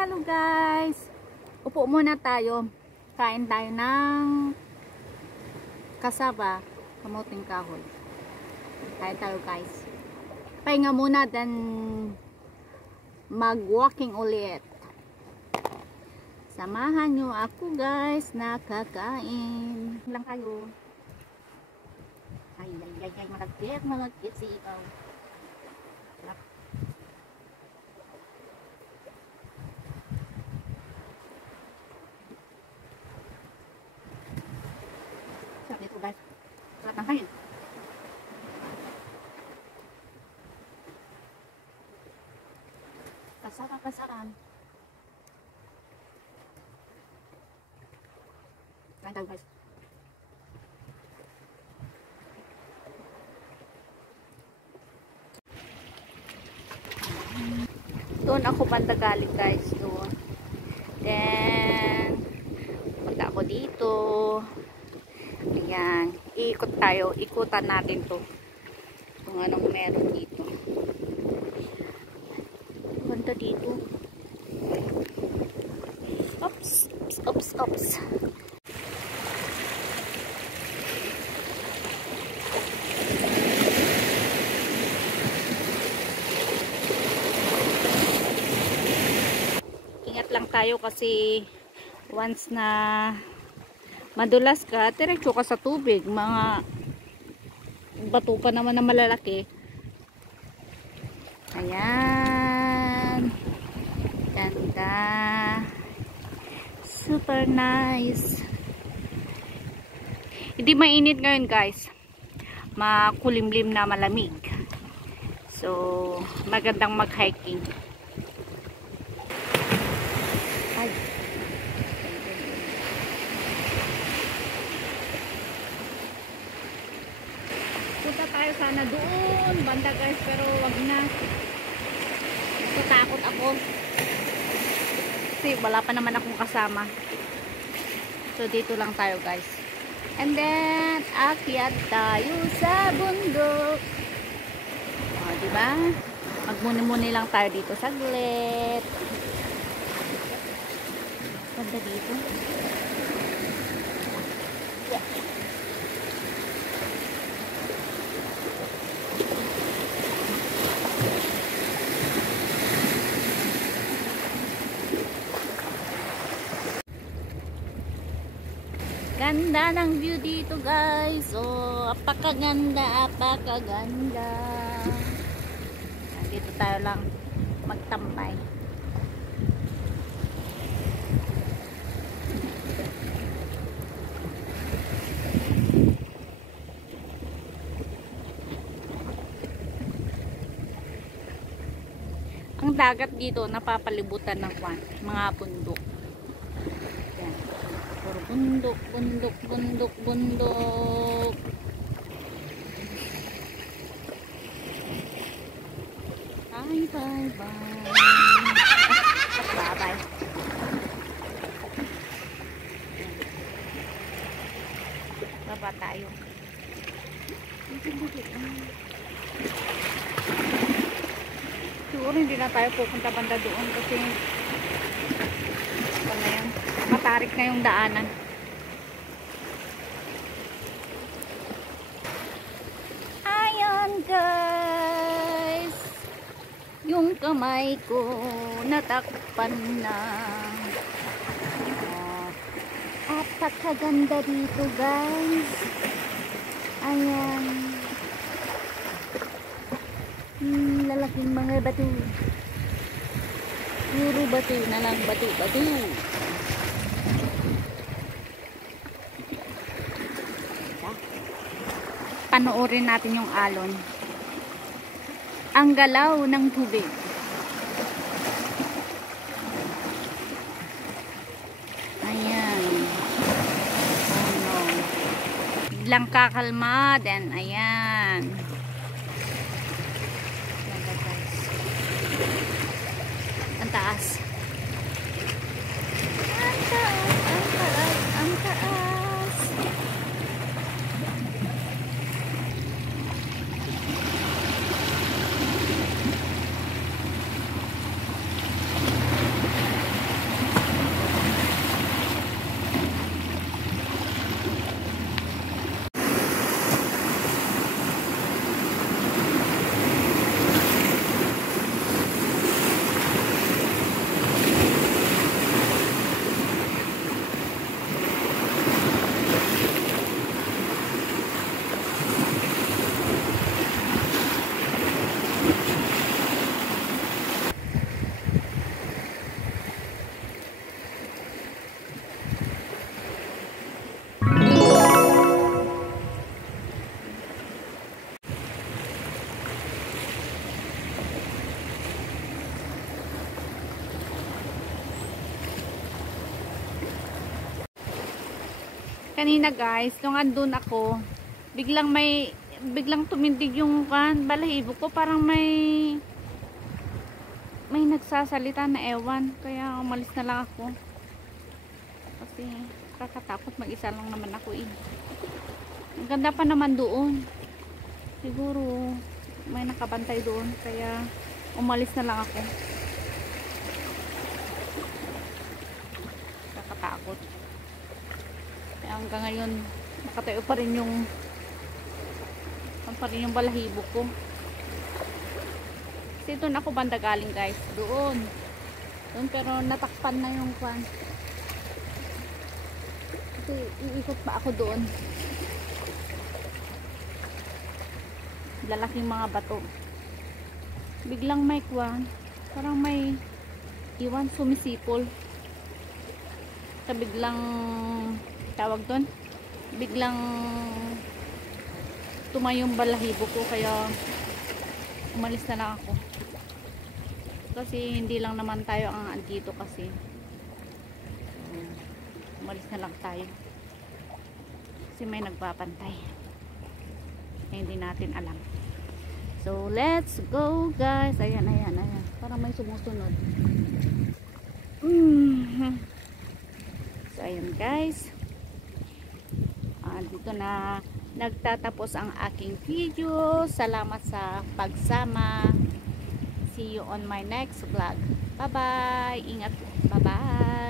Hello guys! Upo muna tayo. Kain tayo ng kasaba, kamuting kahoy. Kain tayo guys. Pahinga muna then mag-walking ulit. Samahan nyo ako guys na kakain. Lang kayo. Ay, malagkit si ikaw. Sarap nito guys. Sarap ng kain. Kasarap. Kain tayo guys. Doon ako banda galing guys, doon. Then punta ako dito. Ayan, iikot tayo, ikutan natin to kung anong meron dito. Banda dito. Oops. Lang tayo kasi once na madulas ka, diretso ka sa tubig. Mga bato pa naman na malalaki. Ayan. Ganda. Super nice. Hindi mainit ngayon guys. Makulimlim na malamig. So, magandang mag-hiking. Punta tayo sana doon banda guys, pero wag na. Natatakot ako kasi wala pa naman akong kasama. So dito lang tayo guys. And then akyat tayo sa bundok. Diba? Magmuni-muni lang tayo dito saglit. Ganda dito. Yeah. Ganda ng view dito guys. Oh, apakaganda. Dito tayo lang magtambay. Ang dagat dito napapalibutan ng mga bundok. Yan. Puro bundok. Bye. Bye. Baba tayo. Siguro hindi na tayo pupunta banda doon kasi matarik na yung daanan. Ayan guys, yung kamay ko natakpan na. Apakaganda dito guys. Ayan, lalaking mga bato. Puro bato na lang, bato. Panoorin natin yung alon. Ang galaw ng tubig. Ayan. Biglang kakalma. Then, ayan. Ang taas. Ang taas. Kanina guys, nung andun ako, biglang tumindig yung balahibo ko, parang may nagsasalita na ewan, kaya umalis na lang ako. Kasi kakatakot, mag-isa lang naman ako eh. Ang ganda pa naman doon. Siguro may nakabantay doon, kaya umalis na lang ako. Kakatakot. Kaya hanggang ngayon nakatayo pa rin yung balahibo ko. Kasi doon ako banda galing guys. Doon pero natakpan na yung kwan. Kasi iikot pa ako doon. Lalaking mga bato. Biglang may kwan. Parang may iwan sumisipol. Sa biglang tawag doon. Biglang tumayong balahibo ko, kaya umalis na lang ako. Kasi hindi lang naman tayo ang andito kasi. Umalis na lang tayo. Kasi may nagbabantay. Hindi natin alam. So, let's go guys. Ayan. Parang may sumusunod. So, ayan guys. Dito na nagtatapos ang aking video. Salamat sa pagsama. See you on my next vlog. Bye bye. Ingat. Bye bye.